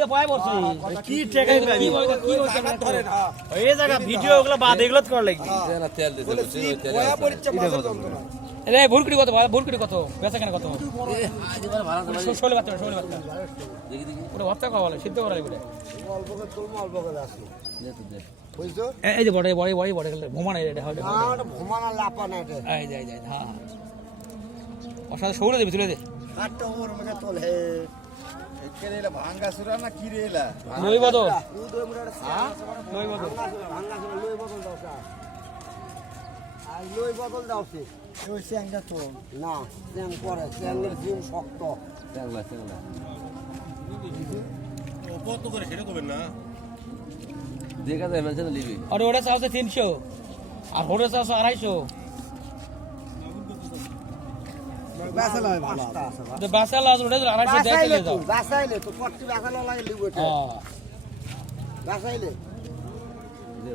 তে ভয় বসে কি টেকাই পাবি কি বলতে ধরে না এই জায়গা ভিডিও ওগুলো বাদ এগুলো করা লাগবে তেল দিতে বলছি ওই তেল ভয়া পরিচয় মাছের যন্ত্রণা রে ভুরকুড়ি কত ভুরকুড়ি কত বেচা কেন কত আজ এবার ভাড়া দেবে শোলে বাচ্চা দেখি দেখি ওটা ভর্তা খাওয়া বলে সিদ্ধ করা লাগবে অল্প করে তুলমো অল্প করে আসি দে তো দে বুঝছো এই যে বড় বড় বড় বড় গেলে ঘুমানো এটা হয় না ওটা ঘুমানা লাপা না এটা এই যাই যাই হ্যাঁ অসাধ সৌরে দেবে তুলে দে হাতটা ওর মধ্যে তোলে একেরে ভাঙ্গা সুরা না কি রে এলা লই বদল দুই মিনিট লই বদল ভাঙা ছিল লই বদল দাও স্যার আর লই বদল দাও সে ওই স্যাংটা তো না স্যাং করে স্যাংয়ের জিম শক্ত চ্যাংলা চ্যাংলা কত করে সেটা করবেন না দেখা যায় মেনশন লিবি আর ওটা চাওছে 300 আর ওটা চাওছে 250 বাসাল হয় ভালো যে বাসাল আছে ওটা 250 দেখে বাসাইলে যাও তো বাসাইলে তো পট্টি বাসাল লাগে লিব এটা হ্যাঁ বাসাইলে দে